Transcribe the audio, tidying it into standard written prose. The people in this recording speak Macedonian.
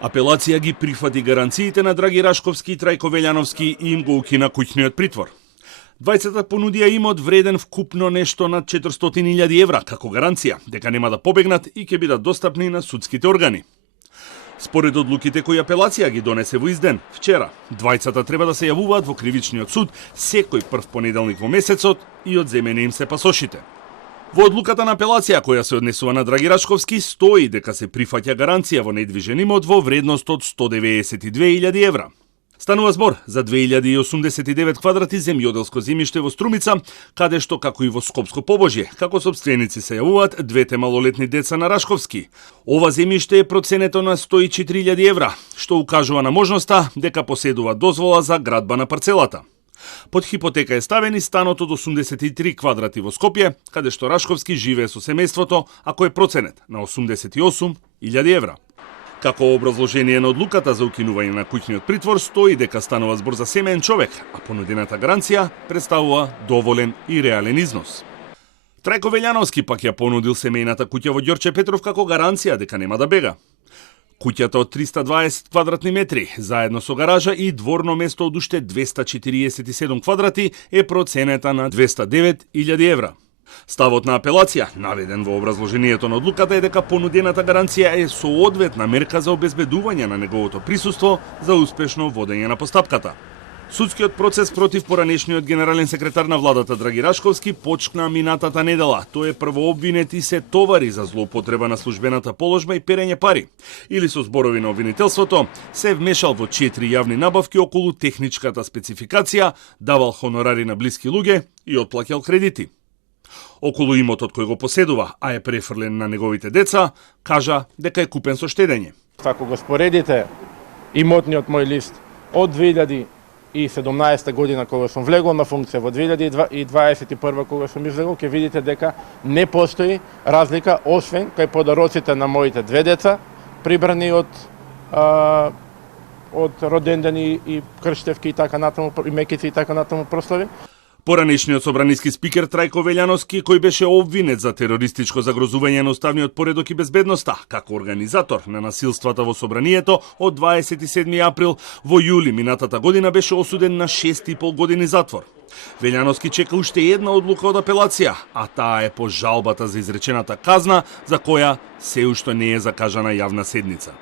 Апелација ги прифати гаранциите на Драги Рашковски и Трајко Велјановски и им го укина куќниот притвор. Двајцата понудија имот вреден вкупно нешто над 400.000 евра како гаранција, дека нема да побегнат и ќе бидат достапни на судските органи. Според одлуките кои апелација ги донесе во изден, вчера, двајцата треба да се јавуваат во кривичниот суд секој прв понеделник во месецот и одземени им се пасошите. Во одлуката на апелација која се однесува на Драги Рашковски стои дека се прифаќа гаранција во недвижен имот во вредност од 192.000 евра. Станува збор за 2089 квадрати земјоделско земјиште во Струмица, каде што, како и во Скопско побожје, како сопственици се јавуваат двете малолетни деца на Рашковски. Ова земјиште е проценето на 104.000 евра, што укажува на можноста дека поседува дозвола за градба на парцелата. Под хипотека е ставен и станот од 83 квадрати во Скопје, каде што Рашковски живее со семејството, ако е проценет на 88.000 евра. Како образложение на одлуката за укинување на куќниот притвор стои дека станува збор за семеен човек, а понудената гаранција представува доволен и реален износ. Трајко Велјановски пак ја понудил семејната куќа во Ѓорче Петров како гаранција дека нема да бега. Куќата од 320 квадратни метри, заедно со гаража и дворно место од уште 247 квадрати е проценета на 209.000 евра. Ставот на апелација, наведен во образложението на одлуката, е дека понудената гаранција е соодветна мерка за обезбедување на неговото присуство за успешно водење на постапката. Судскиот процес против поранешниот генерален секретар на владата Драги Рашковски почна минатата недела. Тој е првообвинет и се товари за злоупотреба на службената положба и перење пари. Или со зборови на обвинителството, се вмешал во 4 јавни набавки околу техничката спецификација, давал хонорари на блиски луѓе и отплаќал кредити. Околу имотот кој го поседува, а е префрлен на неговите деца, кажа дека е купен со штедење. Ако го споредите имотниот мој лист од 2017 година кога сум влегол на функција во 2021 кога сум излегол, ќе видите дека не постои разлика освен кај подароците на моите две деца, прибрани од родендени и крштевки и така натаму, и мекици и така натаму прослави. Поранешниот собраниски спикер Трајко Велјановски, кој беше обвинет за терористичко загрозување на уставниот поредок и безбедноста, како организатор на насилствата во собранието од 27 април во јули минатата година, беше осуден на 6,5 години затвор. Велјановски чека уште една одлука од апелација, а таа е по жалбата за изречената казна, за која се уште не е закажана јавна седница.